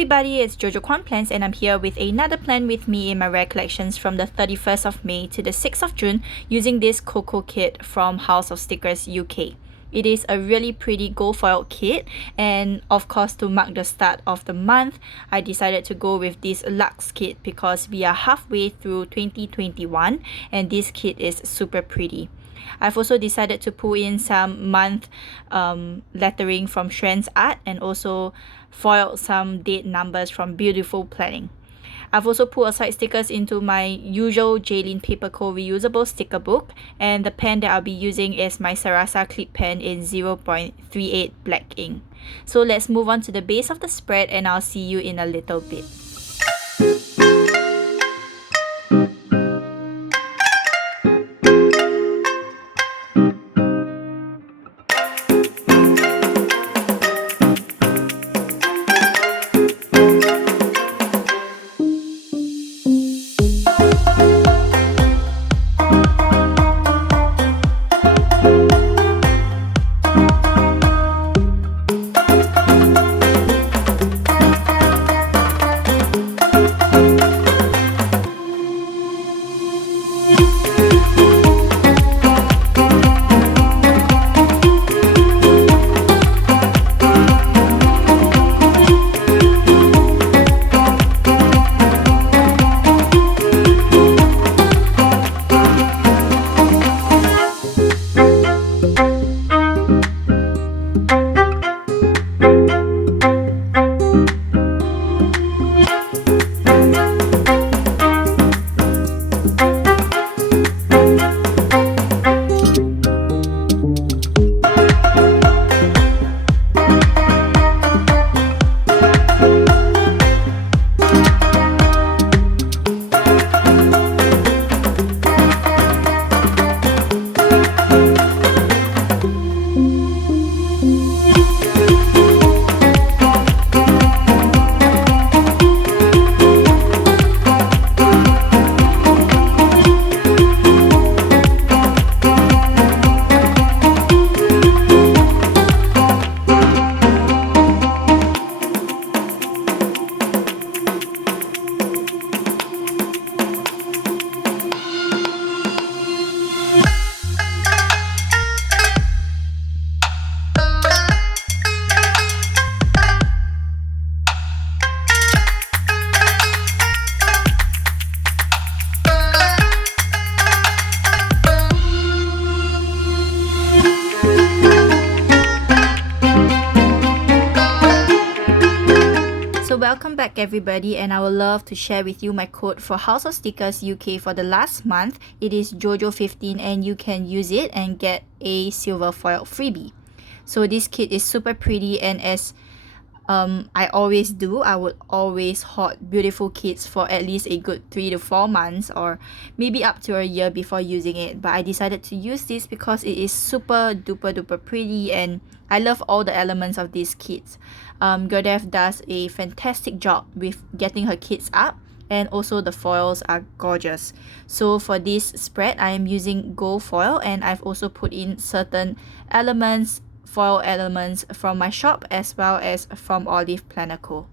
everybody, it's Jojo Kwan Plans and I'm here with another plan with me in my recollections from the 31st of May to the 6th of June using this Cocoa kit from House of Stickers UK. It is a really pretty gold foil kit, and of course to mark the start of the month, I decided to go with this Luxe kit because we are halfway through 2021 and this kit is super pretty. I've also decided to pull in some month lettering from Shrens Art and also foiled some date numbers from Beautiful Planning. I've also put aside stickers into my usual Jaylene Paper Co reusable sticker book, and the pen that I'll be using is my Sarasa Clip pen in 0.38 black ink. So let's move on to the base of the spread and I'll see you in a little bit. So welcome back everybody, and I would love to share with you my code for House of Stickers UK for the last month. It is JoJo15 and you can use it and get a silver foil freebie. So this kit is super pretty, and as I always do, I would always hoard beautiful kits for at least a good 3 to 4 months or maybe up to a year before using it. But I decided to use this because it is super duper pretty and I love all the elements of these kits. Gerdev does a fantastic job with getting her kits up, and also the foils are gorgeous. So for this spread, I am using gold foil, and I've also put in certain elements, foil elements from my shop as well as from Olive Planner Co.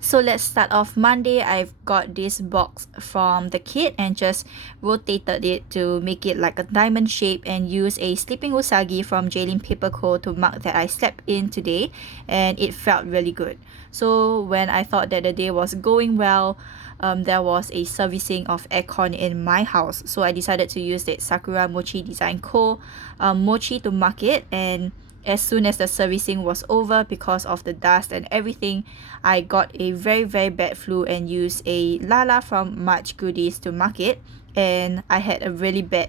So let's start off Monday. I've got this box from the kit and just rotated it to make it like a diamond shape and use a sleeping usagi from Jaylene Paper Co to mark that I slept in today, and it felt really good. So when I thought that the day was going well, there was a servicing of aircon in my house, so I decided to use the Sakura Mochi Design Co mochi to mark it. And as soon as the servicing was over, because of the dust and everything, I got a very bad flu and used a Lala from Much Goodies to mark it, and I had a really bad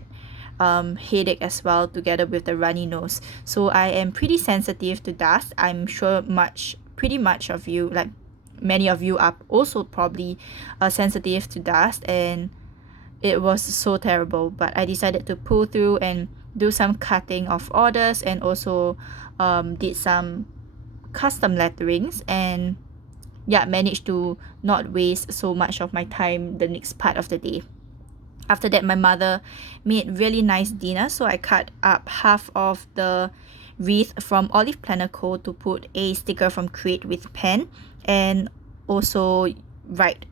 headache as well together with the runny nose. So I am pretty sensitive to dust. I'm sure pretty much of you, like many of you, are also probably sensitive to dust, and it was so terrible. But I decided to pull through and do some cutting of orders and also did some custom letterings, and yeah, managed to not waste so much of my time the next part of the day. After that, my mother made really nice dinner, so I cut up half of the wreath from Olive Planner Co to put a sticker from Create with Pen, and also wrote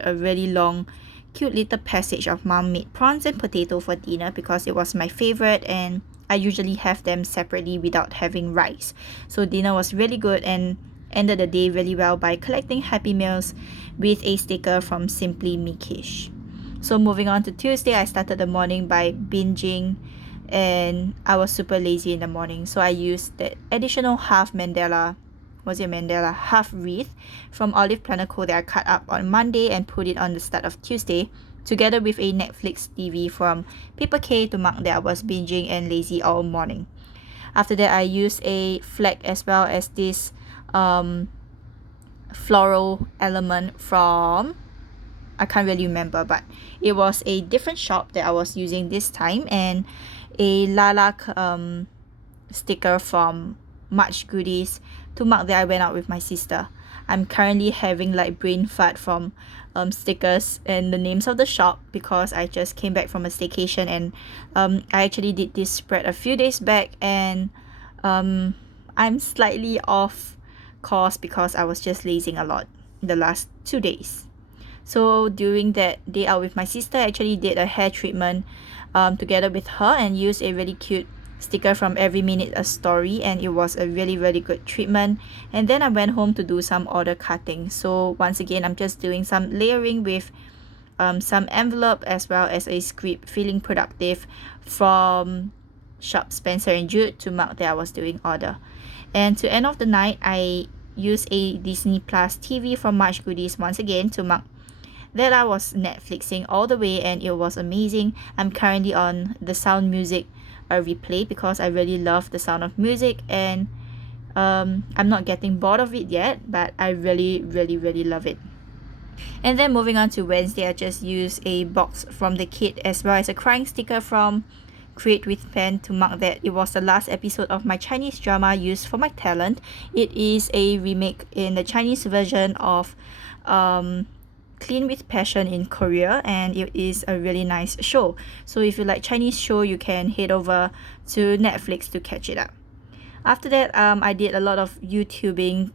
a really long cute little passage of mom made prawns and potato for dinner because it was my favorite, and I usually have them separately without having rice. So dinner was really good and ended the day really well by collecting happy meals with a sticker from Simply Mikish. So moving on to Tuesday, I started the morning by binging, and I was super lazy in the morning, so I used the additional half wreath from Olive Planner Co that I cut up on Monday and put it on the start of Tuesday, together with a Netflix TV from Paper K to mark that I was binging and lazy all morning. After that, I used a flag as well as this floral element from, I can't really remember, but it was a different shop that I was using this time, and a lilac sticker from Much Goodies to mark that I went out with my sister. I'm currently having like brain fart from stickers and the names of the shop because I just came back from a staycation, and I actually did this spread a few days back, and I'm slightly off course because I was just lazing a lot the last 2 days. So during that day out with my sister, I actually did a hair treatment together with her and used a really cute sticker from Every Minute a Story, and it was a really good treatment. And then I went home to do some order cutting. So once again, I'm just doing some layering with some envelope as well as a script, feeling productive from shop Spencer and Jude to mark that I was doing order. And to end off the night, I used a Disney Plus TV from Much Goodies once again to mark that I was Netflixing all the way, and it was amazing. I'm currently on the sound music replay because I really love the sound of music, and I'm not getting bored of it yet, but I really love it. And then moving on to Wednesday, I just used a box from the kit as well as a crying sticker from Create with Pen to mark that it was the last episode of my Chinese drama used for my talent. It is a remake in the Chinese version of Clean with Passion in Korea, and it is a really nice show. So if you like Chinese show, you can head over to Netflix to catch it up. After that, I did a lot of YouTubing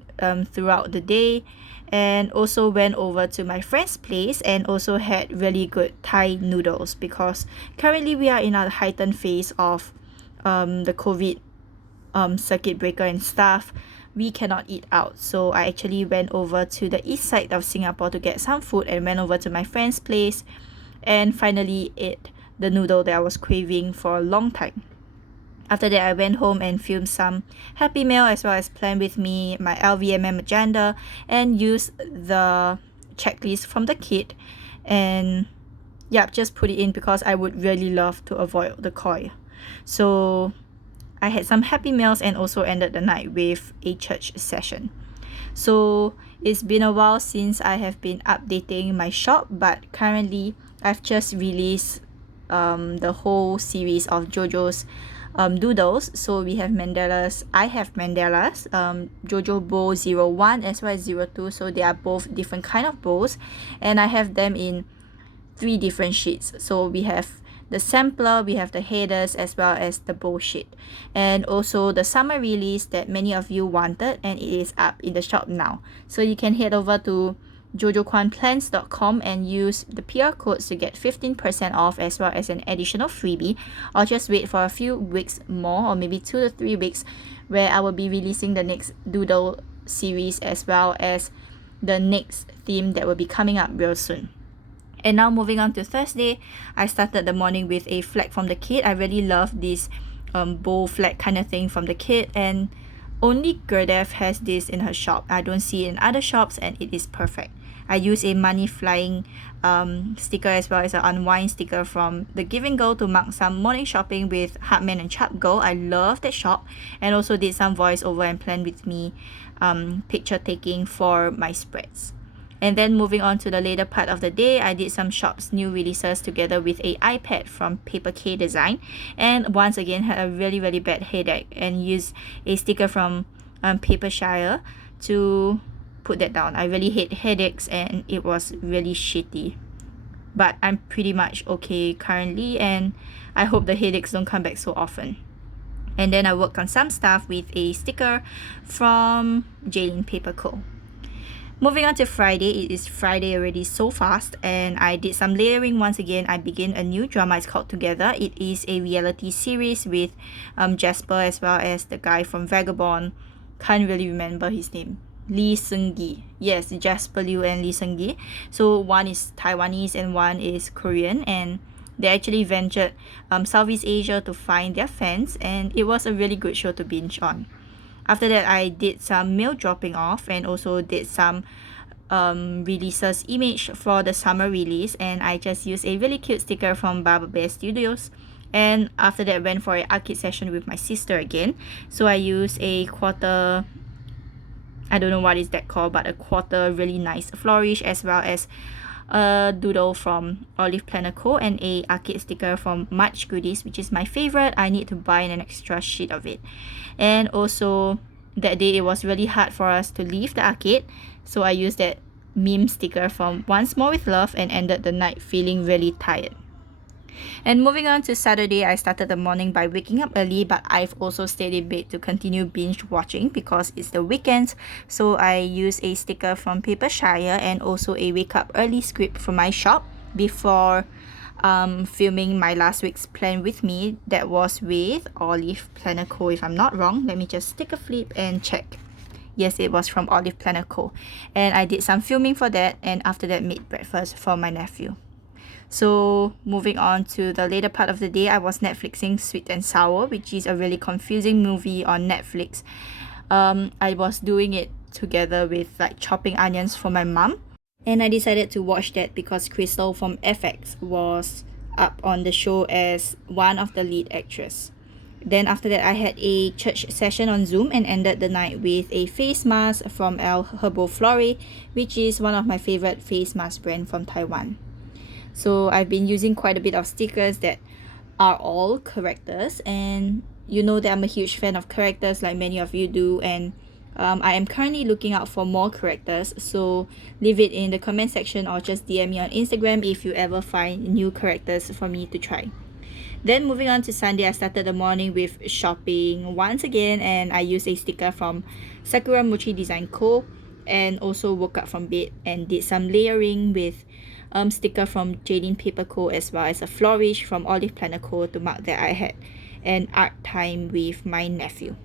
throughout the day, and also went over to my friend's place and also had really good Thai noodles because currently we are in a heightened phase of the COVID circuit breaker and stuff. We cannot eat out, so I actually went over to the east side of Singapore to get some food and went over to my friend's place and finally ate the noodle that I was craving for a long time. After that, I went home and filmed some Happy Meal as well as Plan With Me, my LVMM agenda, and used the checklist from the kit, and just put it in because I would really love to avoid the koi. So I had some happy meals and also ended the night with a church session. So it's been a while since I have been updating my shop, but currently I've just released the whole series of JoJo's doodles. So we have mandalas. I have mandalas, JoJo bow 01 as well as 02. So they are both different kind of bows, and I have them in 3 different sheets. So we have the sampler, we have the headers as well as the bow sheet, and also the summer release that many of you wanted, and it is up in the shop now. So you can head over to jojoquanplans.com and use the PR codes to get 15% off as well as an additional freebie, or just wait for a few weeks more, or maybe 2 to 3 weeks, where I will be releasing the next doodle series as well as the next theme that will be coming up real soon. And now moving on to Thursday, I started the morning with a flag from the kit. I really love this bow flag kind of thing from the kit, and only Gurdef has this in her shop. I don't see it in other shops, and it is perfect. I use a money flying sticker as well as an unwind sticker from the Giving Girl to mark some morning shopping with Heartman and Chap Girl. I love that shop, and also did some voiceover and Plan With Me picture taking for my spreads. And then moving on to the later part of the day, I did some shops new releases together with a iPad from Paper K Design, and once again had a really bad headache and used a sticker from Papershire to put that down. I really hate headaches and it was really shitty, but I'm pretty much okay currently, and I hope the headaches don't come back so often. And then I worked on some stuff with a sticker from Jane Paper Co. Moving on to Friday, it is Friday already so fast, and I did some layering once again. I begin a new drama. It's called Together. It is a reality series with Jasper as well as the guy from Vagabond. Can't really remember his name. Lee Seung-gi. Yes, Jasper Liu and Lee Seung-gi. So one is Taiwanese and one is Korean, and they actually ventured Southeast Asia to find their fans, and it was a really good show to binge on. After that, I did some mail dropping off and also did some releases image for the summer release, and I just used a really cute sticker from Baba Bear Studios. And after that, went for an arcade session with my sister again. So I used a quarter, I don't know what is that called, but a quarter really nice flourish, as well as a doodle from Olive Planner Co. and a arcade sticker from Much Goodies, which is my favorite. I need to buy an extra sheet of it. And also that day it was really hard for us to leave the arcade, so I used that meme sticker from Once More with Love and ended the night feeling really tired. And moving on to Saturday, I started the morning by waking up early, but I've also stayed in bed to continue binge watching because it's the weekend. So I used a sticker from Papershire and also a wake up early script from my shop before filming my last week's plan with me. That was with Olive Planner Co. if I'm not wrong. Let me just take a flip and check. Yes, it was from Olive Planner Co. And I did some filming for that, and after that made breakfast for my nephew. So moving on to the later part of the day, I was Netflixing Sweet and Sour, which is a really confusing movie on Netflix. I was doing it together with like chopping onions for my mom, and I decided to watch that because Crystal from FX was up on the show as one of the lead actress. Then after that, I had a church session on Zoom and ended the night with a face mask from El Hobo, which is one of my favorite face mask brand from Taiwan. So I've been using quite a bit of stickers that are all characters, and you know that I'm a huge fan of characters like many of you do, and I am currently looking out for more characters, so leave it in the comment section or just DM me on Instagram if you ever find new characters for me to try. Then moving on to Sunday, I started the morning with shopping once again, and I used a sticker from Sakura Mochi Design Co. and also woke up from bed and did some layering with sticker from Jadine Paper Co. as well as a flourish from Olive Planner Co. to mark that I had an art time with my nephew.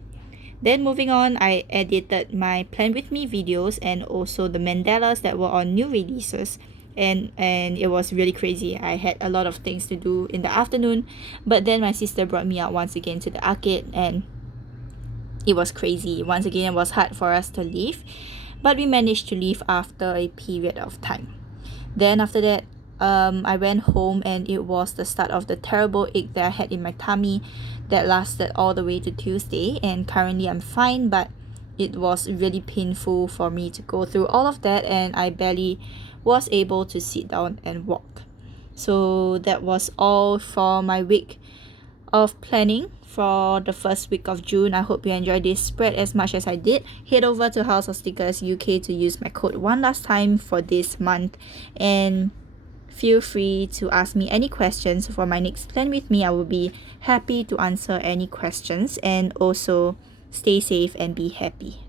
Then moving on, I edited my Plan With Me videos and also the mandalas that were on new releases, and it was really crazy. I had a lot of things to do in the afternoon, but then my sister brought me out once again to the arcade, and it was crazy. Once again, it was hard for us to leave, but we managed to leave after a period of time. Then after that, I went home, and it was the start of the terrible ache that I had in my tummy that lasted all the way to Tuesday, and currently I'm fine, but it was really painful for me to go through all of that, and I barely was able to sit down and walk. So that was all for my week of planning for the first week of June. I hope you enjoyed this spread as much as I did. Head over to House of Stickers UK to use my code one last time for this month, and feel free to ask me any questions for my next plan with me. I will be happy to answer any questions, and also stay safe and be happy.